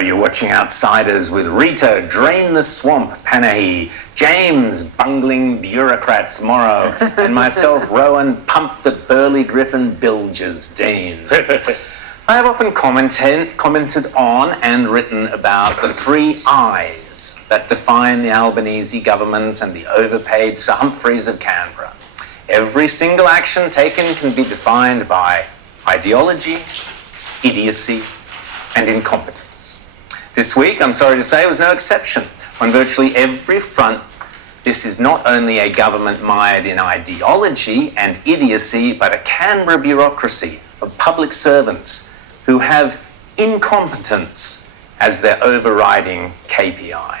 you're watching Outsiders with Rita, Drain the Swamp, Panahi, James, Bungling Bureaucrats, Morrow, and myself, Rowan, Pump the Burly Griffin, Bilges, Dean. I have often commented on and written about the 3 I's that define the Albanese government and the overpaid Sir Humphreys of Canberra. Every single action taken can be defined by ideology, idiocy, and incompetence. This week, I'm sorry to say, was no exception. On virtually every front, this is not only a government mired in ideology and idiocy, but a Canberra bureaucracy of public servants who have incompetence as their overriding KPI.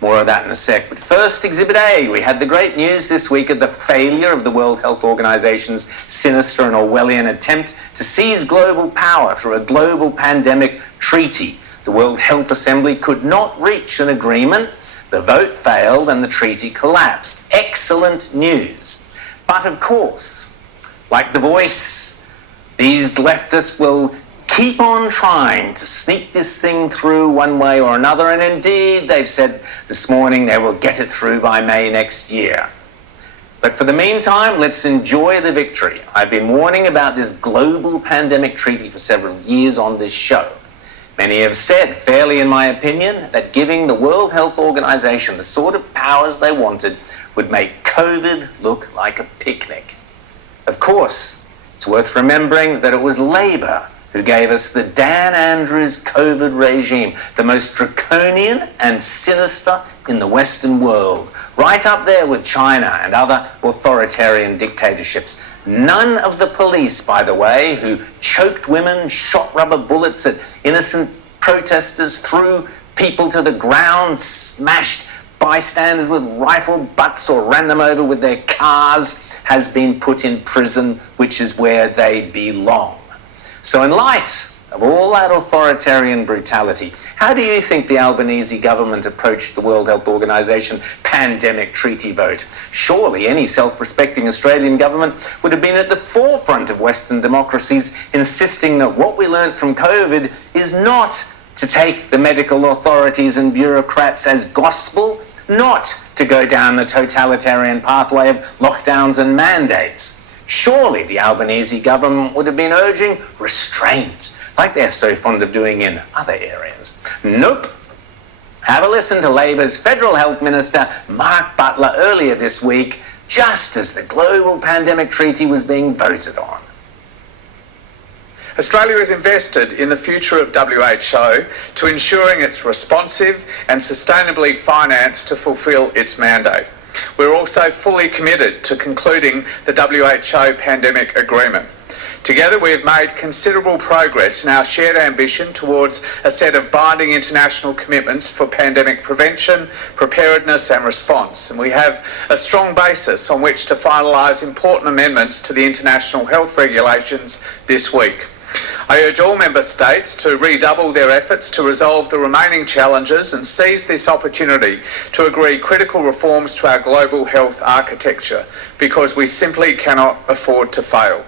More of that in a sec. But first, Exhibit A. We had the great news this week of the failure of the World Health Organization's sinister and Orwellian attempt to seize global power through a global pandemic treaty. The World Health Assembly could not reach an agreement. The vote failed and the treaty collapsed. Excellent news. But of course, like The Voice, these leftists will keep on trying to sneak this thing through one way or another, and indeed, they've said this morning they will get it through by May next year. But for the meantime, let's enjoy the victory. I've been warning about this global pandemic treaty for several years on this show. Many have said, fairly in my opinion, that giving the World Health Organization the sort of powers they wanted would make COVID look like a picnic. Of course, it's worth remembering that it was Labor who gave us the Dan Andrews COVID regime, the most draconian and sinister in the Western world, right up there with China and other authoritarian dictatorships. None of the police, by the way, who choked women, shot rubber bullets at innocent protesters, threw people to the ground, smashed bystanders with rifle butts or ran them over with their cars, has been put in prison, which is where they belong. So in light of all that authoritarian brutality, how do you think the Albanese government approached the World Health Organization pandemic treaty vote? Surely any self-respecting Australian government would have been at the forefront of Western democracies, insisting that what we learnt from COVID is not to take the medical authorities and bureaucrats as gospel, not to go down the totalitarian pathway of lockdowns and mandates. Surely the Albanese government would have been urging restraint, like they're so fond of doing in other areas. Nope. Have a listen to Labor's Federal Health Minister, Mark Butler, earlier this week, just as the global pandemic treaty was being voted on. Australia is invested in the future of WHO to ensuring it's responsive and sustainably financed to fulfil its mandate. We're also fully committed to concluding the WHO pandemic agreement. Together, we have made considerable progress in our shared ambition towards a set of binding international commitments for pandemic prevention, preparedness and response. And we have a strong basis on which to finalise important amendments to the international health regulations this week. I urge all member states to redouble their efforts to resolve the remaining challenges and seize this opportunity to agree critical reforms to our global health architecture, because we simply cannot afford to fail.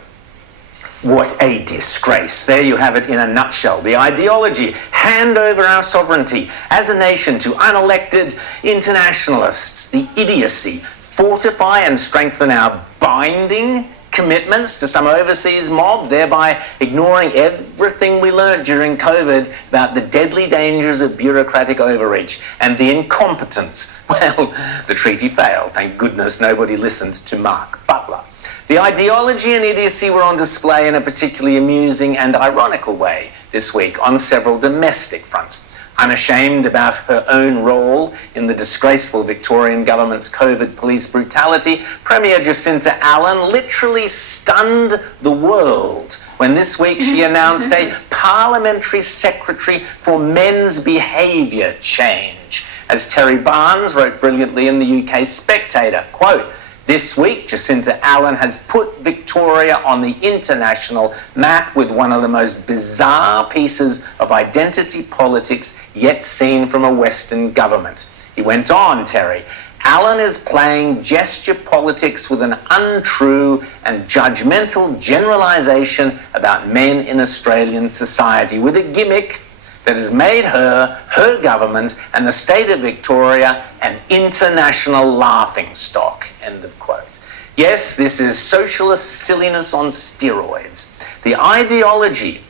What a disgrace. There you have it in a nutshell. The ideology, hand over our sovereignty as a nation to unelected internationalists. The idiocy, fortify and strengthen our binding commitments to some overseas mob, thereby ignoring everything we learnt during COVID about the deadly dangers of bureaucratic overreach and the incompetence. Well, the treaty failed. Thank goodness nobody listened to Mark Butler. The ideology and idiocy were on display in a particularly amusing and ironical way this week on several domestic fronts. Unashamed about her own role in the disgraceful Victorian government's COVID police brutality, Premier Jacinta Allen literally stunned the world when this week she announced a parliamentary secretary for men's behaviour change. As Terry Barnes wrote brilliantly in the UK Spectator, quote, "This week, Jacinta Allen has put Victoria on the international map with one of the most bizarre pieces of identity politics yet seen from a Western government." He went on, Terry, "Allen is playing gesture politics with an untrue and judgmental generalisation about men in Australian society, with a gimmick that has made her government, and the state of Victoria an international laughingstock, end of quote. Yes, this is socialist silliness on steroids. The ideology,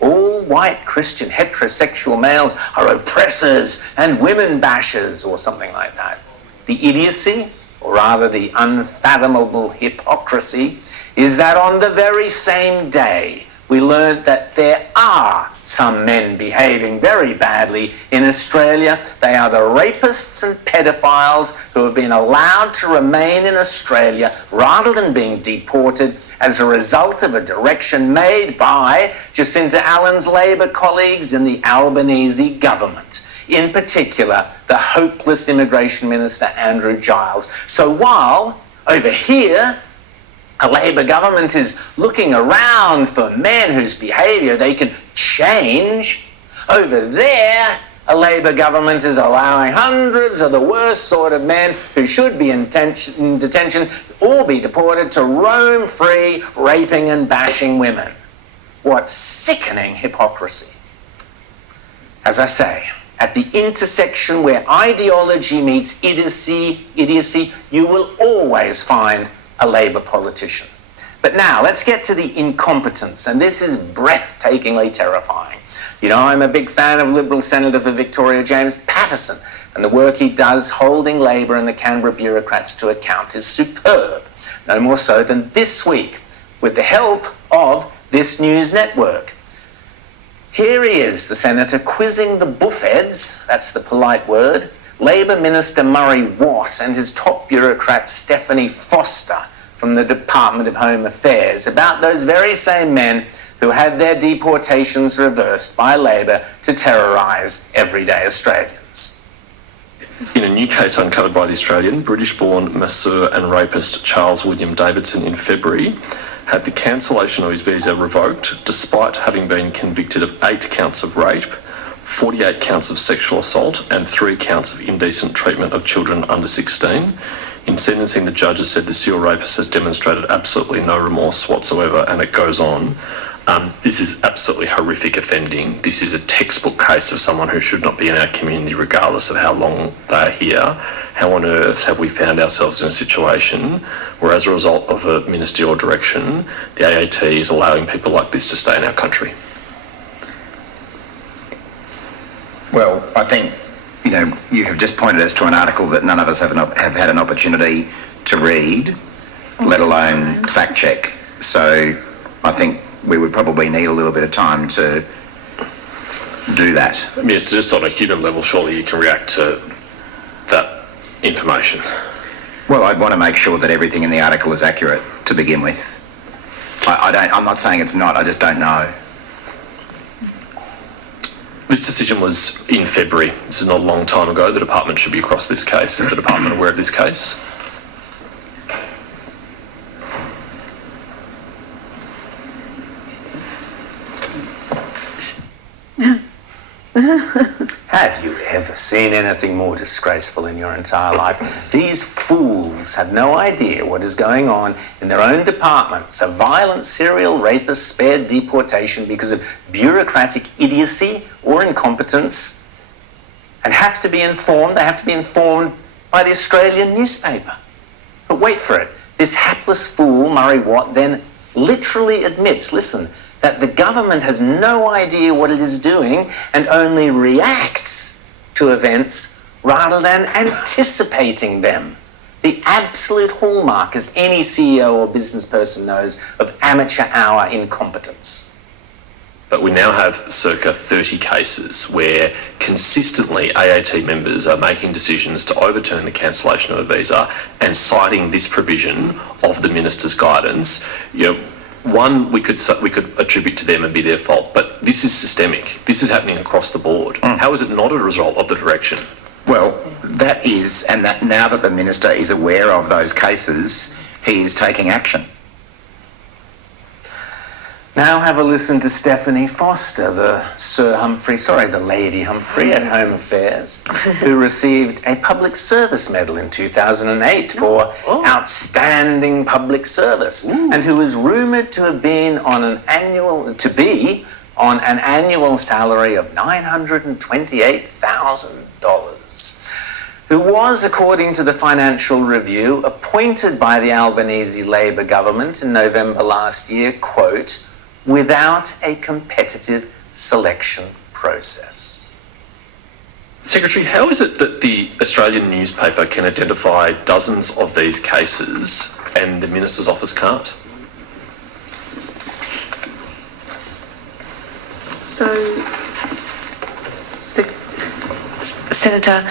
all white Christian heterosexual males are oppressors and women bashers, or something like that. The idiocy, or rather the unfathomable hypocrisy, is that on the very same day we learned that there are some men behaving very badly in Australia. They are the rapists and pedophiles who have been allowed to remain in Australia rather than being deported as a result of a direction made by Jacinta Allen's Labor colleagues in the Albanese government. In particular, the hopeless Immigration Minister Andrew Giles. So while over here a Labor government is looking around for men whose behaviour they can change, over there a Labor government is allowing hundreds of the worst sort of men who should be in detention or be deported to roam free, raping and bashing women. What sickening hypocrisy. As I say, at the intersection where ideology meets idiocy, you will always find a Labor politician. But now, let's get to the incompetence, and this is breathtakingly terrifying. You know, I'm a big fan of Liberal Senator for Victoria, James Patterson, and the work he does holding Labor and the Canberra bureaucrats to account is superb. No more so than this week, with the help of this news network. Here he is, the Senator, quizzing the buffheads, that's the polite word, Labor Minister Murray Watt and his top bureaucrat Stephanie Foster from the Department of Home Affairs about those very same men who had their deportations reversed by Labor to terrorise everyday Australians. In a new case uncovered by The Australian, British-born masseur and rapist Charles William Davidson in February had the cancellation of his visa revoked despite having been convicted of 8 counts of rape, 48 counts of sexual assault and 3 counts of indecent treatment of children under 16. In sentencing, the judges said the serial rapist has demonstrated absolutely no remorse whatsoever, and it goes on. This is absolutely horrific offending. This is a textbook case of someone who should not be in our community regardless of how long they are here. How on earth have we found ourselves in a situation where, as a result of a ministerial direction, the AAT is allowing people like this to stay in our country? Well, I think, you know, you have just pointed us to an article that none of us have had an opportunity to read, let alone fact check. So I think we would probably need a little bit of time to do that. Yes, just on a human level, surely you can react to that information. Well, I'd want to make sure that everything in the article is accurate to begin with. I'm not saying it's not, I just don't know. This decision was in February. This is not a long time ago. The department should be across this case. Is the department aware of this case? Have you ever seen anything more disgraceful in your entire life? These fools have no idea what is going on in their own departments. A violent serial rapist spared deportation because of bureaucratic idiocy or incompetence, and have to be informed. They have to be informed by the Australian newspaper. But wait for it. This hapless fool, Murray Watt, then literally admits, listen, that the government has no idea what it is doing and only reacts to events rather than anticipating them. The absolute hallmark, as any CEO or business person knows, of amateur hour incompetence. But we now have circa 30 cases where consistently AAT members are making decisions to overturn the cancellation of a visa and citing this provision of the minister's guidance. You know, one, we could attribute to them and be their fault, but this is systemic. This is happening across the board. How is it not a result of the direction? Well, that is, and that now that the minister is aware of those cases, he is taking action. Now have a listen to Stephanie Foster, the Lady Humphrey at Home Affairs, who received a public service medal in 2008 for outstanding public service, and who is rumoured to have been on an on an annual salary of $928,000, who was, according to the Financial Review, appointed by the Albanese Labor government in November last year, quote, without a competitive selection process. Secretary, how is it that the Australian newspaper can identify dozens of these cases and the Minister's office can't? So, Senator,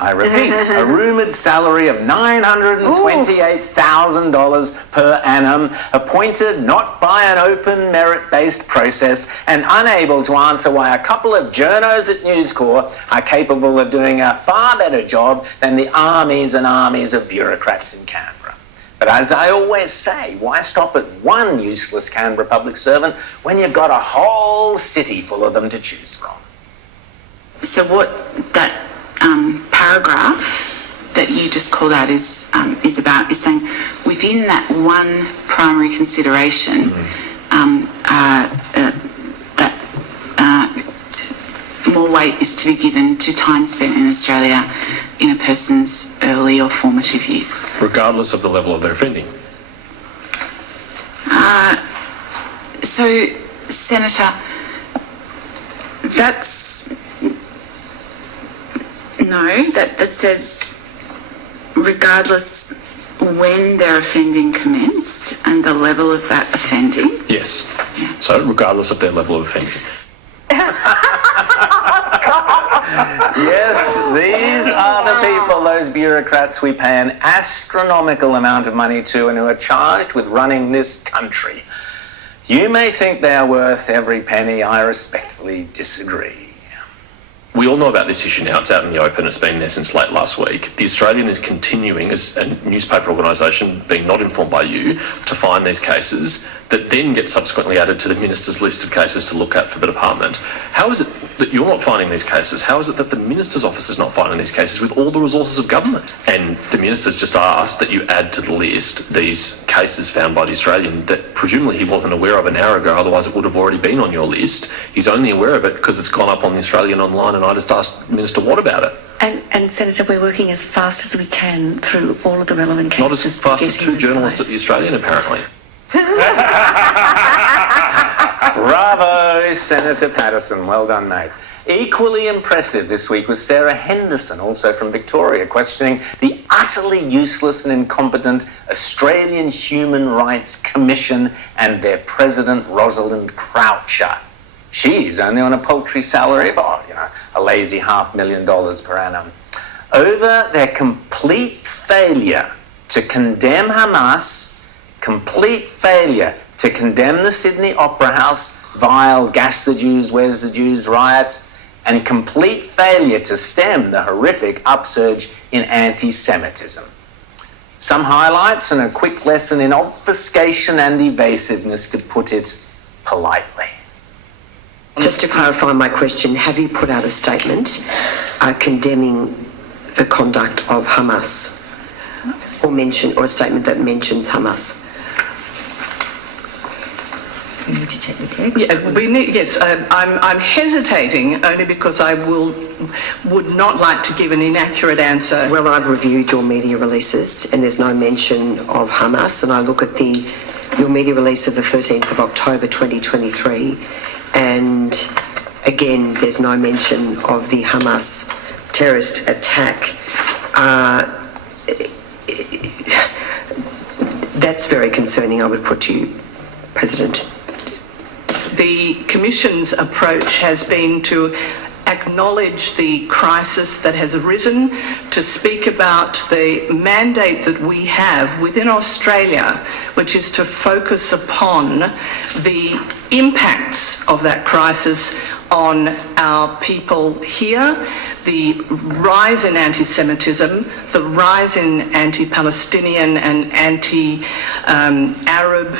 I repeat, a rumoured salary of $928,000 per annum, appointed not by an open merit-based process, and unable to answer why a couple of journos at News Corp are capable of doing a far better job than the armies and armies of bureaucrats in Canberra. But as I always say, why stop at one useless Canberra public servant when you've got a whole city full of them to choose from? So what that paragraph that you just called out is saying within that one primary consideration that more weight is to be given to time spent in Australia in a person's early or formative years. Regardless of the level of their offending? So, Senator, that says regardless when their offending commenced and the level of that offending. Yes. Yeah. So regardless of their level of offending. Yes, these are the people, those bureaucrats we pay an astronomical amount of money to and who are charged with running this country. You may think they are worth every penny. I respectfully disagree. We all know about this issue now. It's out in the open. It's been there since late last week. The Australian is continuing, as a newspaper organisation, being not informed by you, to find these cases that then get subsequently added to the Minister's list of cases to look at for the department. How is it that you're not finding these cases? How is it that the Minister's office is not finding these cases with all the resources of government? And the Minister's just asked that you add to the list these cases found by the Australian that presumably he wasn't aware of an hour ago, otherwise it would have already been on your list. He's only aware of it because it's gone up on the Australian online, and I just asked Minister Watt about it. And Senator, we're working as fast as we can through all of the relevant cases. Not as fast as two journalists at the Australian, apparently. Bravo, Senator Patterson. Well done, mate. Equally impressive this week was Sarah Henderson, also from Victoria, questioning the utterly useless and incompetent Australian Human Rights Commission and their president, Rosalind Croucher. She's only on a paltry salary of, a lazy $500,000 per annum, over their complete failure to condemn Hamas, complete failure to condemn the Sydney Opera House vile Gas the Jews, Where's the Jews riots, and complete failure to stem the horrific upsurge in anti-Semitism. Some highlights and a quick lesson in obfuscation and evasiveness, to put it politely. Just to clarify my question, have you put out a statement condemning the conduct of Hamas, or a statement that mentions Hamas? We need to check the text. Yeah, we need. Yes, I'm hesitating only because I would not like to give an inaccurate answer. Well, I've reviewed your media releases, and there's no mention of Hamas. And I look at your media release of the 13th of October 2023, and again, there's no mention of the Hamas terrorist attack. That's very concerning, I would put to you, President. The Commission's approach has been to acknowledge the crisis that has arisen, to speak about the mandate that we have within Australia, which is to focus upon the impacts of that crisis on our people here, the rise in anti-Semitism, the rise in anti-Palestinian and anti-Arab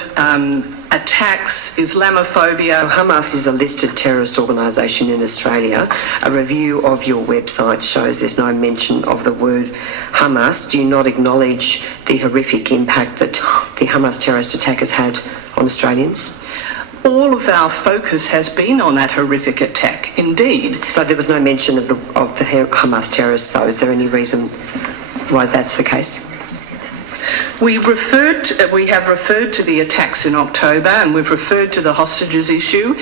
attacks, Islamophobia. So Hamas is a listed terrorist organisation in Australia. A review of your website shows there's no mention of the word Hamas. Do you not acknowledge the horrific impact that the Hamas terrorist attack has had on Australians? All of our focus has been on that horrific attack, indeed. So there was no mention of the Hamas terrorists, though. Is there any reason why that's the case? We have referred to the attacks in October, and we've referred to the hostages issue.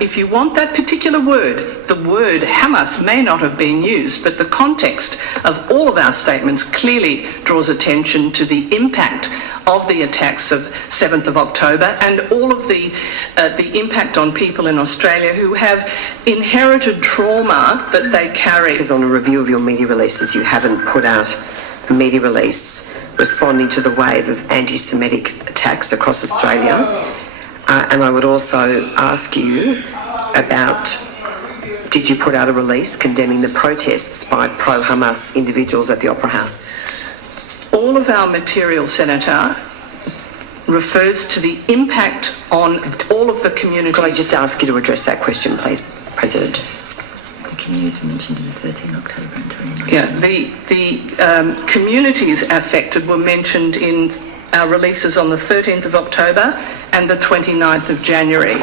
If you want that particular word, the word Hamas may not have been used, but the context of all of our statements clearly draws attention to the impact of the attacks of 7th of October and all of the impact on people in Australia who have inherited trauma that they carry. Because on a review of your media releases, you haven't put out a media release responding to the wave of anti-Semitic attacks across Australia. And I would also ask you about, did you put out a release condemning the protests by pro-Hamas individuals at the Opera House? All of our material, Senator, refers to the impact on all of the community. Could I just ask you to address that question, please, President? The communities were mentioned in the 13th October and 29th. Yeah, the communities affected were mentioned in our releases on the 13th of October and the 29th of January.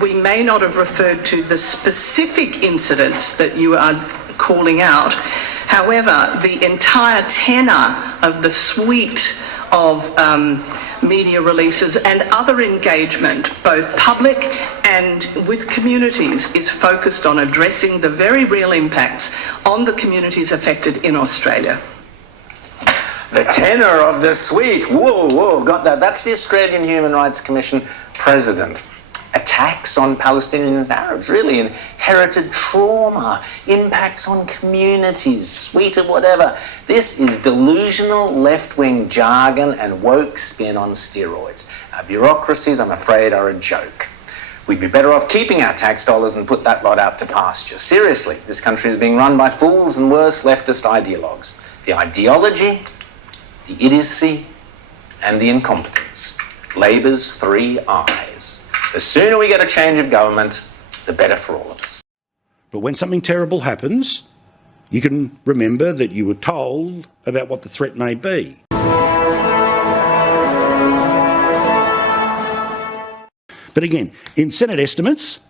We may not have referred to the specific incidents that you are calling out. However, the entire tenor of the suite of media releases and other engagement, both public and with communities, is focused on addressing the very real impacts on the communities affected in Australia. The tenor of the suite. Whoa, got that. That's the Australian Human Rights Commission president. Attacks on Palestinians and Arabs, really, inherited trauma, impacts on communities, suite of whatever. This is delusional left-wing jargon and woke spin on steroids. Our bureaucracies, I'm afraid, are a joke. We'd be better off keeping our tax dollars and put that lot out to pasture. Seriously, this country is being run by fools and worse leftist ideologues. The ideology, the idiocy, and the incompetence. Labor's three eyes. The sooner we get a change of government, the better for all of us. But when something terrible happens, you can remember that you were told about what the threat may be. But again, in Senate estimates,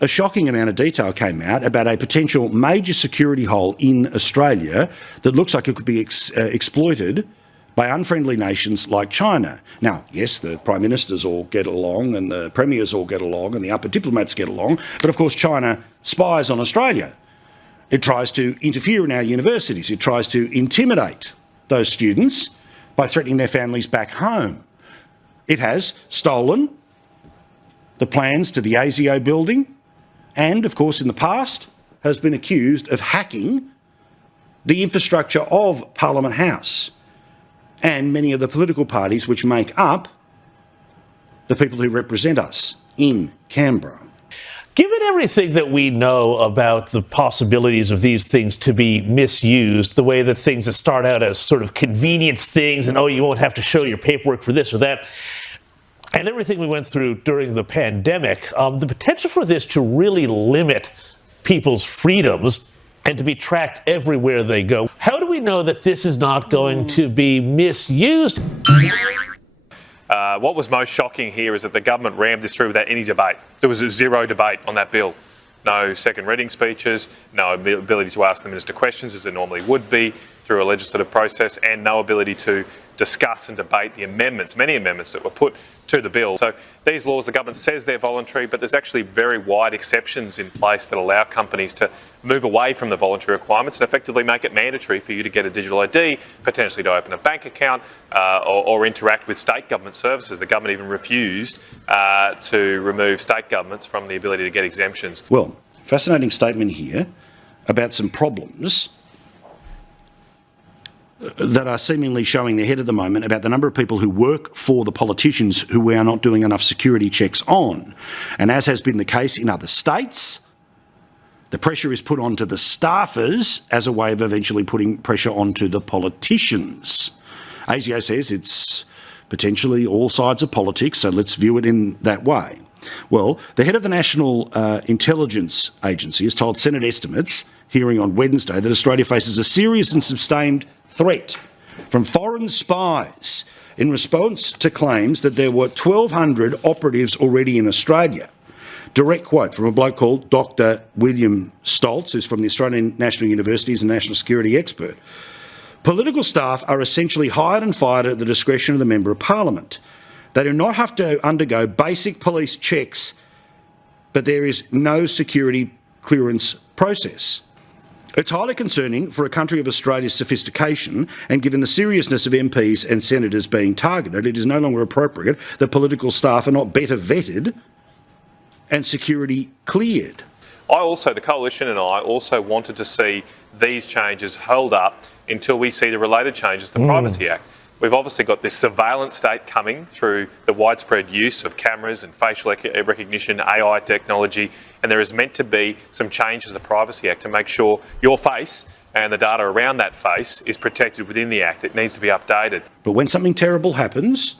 a shocking amount of detail came out about a potential major security hole in Australia that looks like it could be exploited by unfriendly nations like China. Now, yes, the prime ministers all get along and the premiers all get along and the upper diplomats get along, but of course China spies on Australia. It tries to interfere in our universities. It tries to intimidate those students by threatening their families back home. It has stolen the plans to the ASIO building and, of course, in the past has been accused of hacking the infrastructure of Parliament House and many of the political parties which make up the people who represent us in Canberra. Given everything that we know about the possibilities of these things to be misused, the way that things that start out as sort of convenience things and, oh, you won't have to show your paperwork for this or that, and everything we went through during the pandemic, the potential for this to really limit people's freedoms and to be tracked everywhere they go. How do we know that this is not going to be misused? What was most shocking here is that the government rammed this through without any debate. There was a zero debate on that bill. No second reading speeches, no ability to ask the minister questions as there normally would be through a legislative process, and no ability to discuss and debate the amendments, many amendments that were put to the bill. So these laws, the government says they're voluntary, but there's actually very wide exceptions in place that allow companies to move away from the voluntary requirements and effectively make it mandatory for you to get a digital ID, potentially to open a bank account or interact with state government services. The government even refused to remove state governments from the ability to get exemptions. Well, fascinating statement here about some problems that are seemingly showing their head at the moment about the number of people who work for the politicians who we are not doing enough security checks on. And as has been the case in other states, the pressure is put onto the staffers as a way of eventually putting pressure onto the politicians. ASIO says it's potentially all sides of politics, so let's view it in that way. Well, the head of the National Intelligence Agency has told Senate estimates, hearing on Wednesday, that Australia faces a serious and sustained threat from foreign spies in response to claims that there were 1,200 operatives already in Australia. Direct quote from a bloke called Dr. William Stoltz, who's from the Australian National University, is a national security expert. Political staff are essentially hired and fired at the discretion of the Member of Parliament. They do not have to undergo basic police checks, but there is no security clearance process. It's highly concerning for a country of Australia's sophistication, and given the seriousness of MPs and senators being targeted, it is no longer appropriate that political staff are not better vetted and security cleared. The Coalition and I also wanted to see these changes held up until we see the related changes to the Privacy Act. We've obviously got this surveillance state coming through the widespread use of cameras and facial recognition, AI technology, and there is meant to be some changes to the Privacy Act to make sure your face and the data around that face is protected within the Act. It needs to be updated. But when something terrible happens,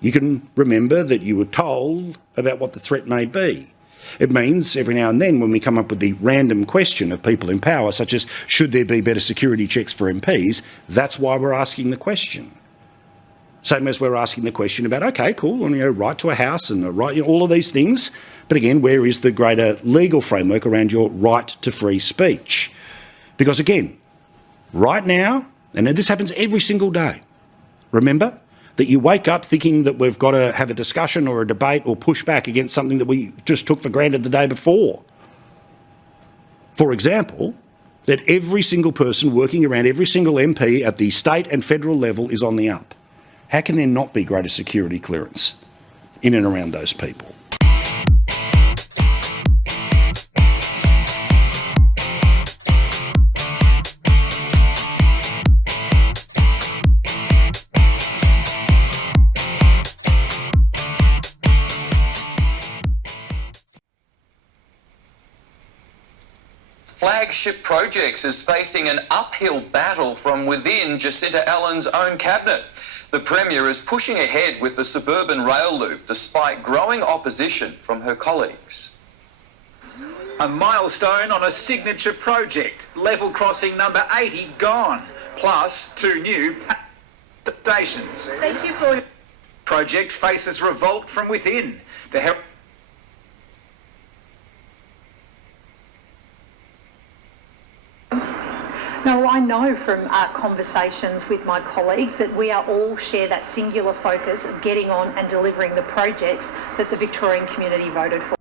you can remember that you were told about what the threat may be. It means every now and then when we come up with the random question of people in power, such as should there be better security checks for MPs, that's why we're asking the question. Same as we're asking the question about, okay, cool, right to a house and all of these things. But again, where is the greater legal framework around your right to free speech? Because again, right now, and this happens every single day, remember that you wake up thinking that we've got to have a discussion or a debate or push back against something that we just took for granted the day before. For example, that every single person working around every single MP at the state and federal level is on the up. How can there not be greater security clearance in and around those people? Flagship Projects is facing an uphill battle from within Jacinta Allen's own cabinet. The Premier is pushing ahead with the suburban rail loop despite growing opposition from her colleagues. A milestone on a signature project, level crossing number 80 gone, plus 2 new stations. Thank you for... Project faces revolt from within. No, I know from conversations with my colleagues that we are all share that singular focus of getting on and delivering the projects that the Victorian community voted for.